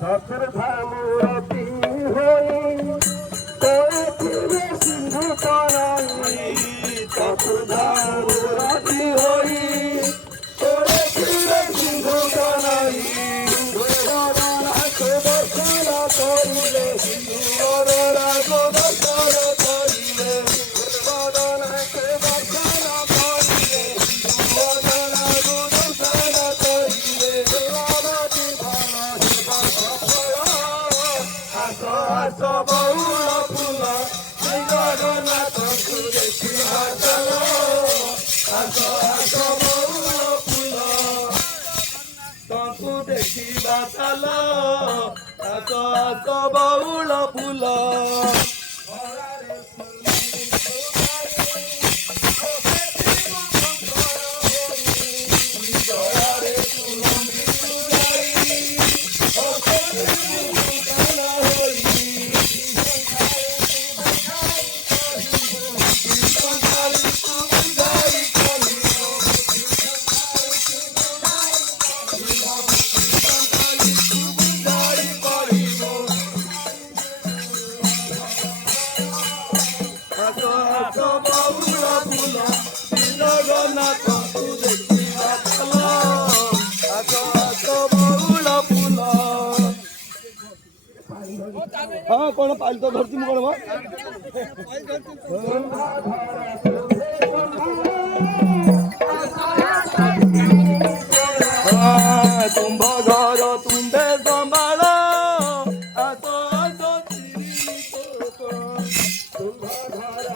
চতুর্ধা মূরতি হই করেছিলে সিন্ধু তনয় চতুর্ধা মূরতি হই করেছিলে সিন্ধু তনয় বদনাকে দর্শন করিলে সিন্ধুর রাগ দর্শন করিলে বদনাকে দর্শন করিলে সিন্ধুর রাগ দর্শন করিলে রামটি ভালো হেবা সফল আস আস বউল ফুল শ্রী জগন্নাথଙ୍କୁ ଦେଖିବା ଚାଲ ଆସ ଆସ ବଉଳ ফুল ତାଙ୍କୁ ଦେଖିବା ଚାଲ ଆସ ଆସ ବଉଳ ফুল জগন্নাথଙ୍କୁ ଦେଖିବା ଚାଲ ଆସ ଆସ ବଉଳ ফুল ହଁ କ'ଣ ପାଇଲି ତ ଧରିଛି ମୁଁ କ'ଣ ତୁମ୍ଭ ଘର ତୁମ୍ଭେ ସମ୍ଭାଳ ଆସ ଆସ ତୁମ୍ଭ ଘର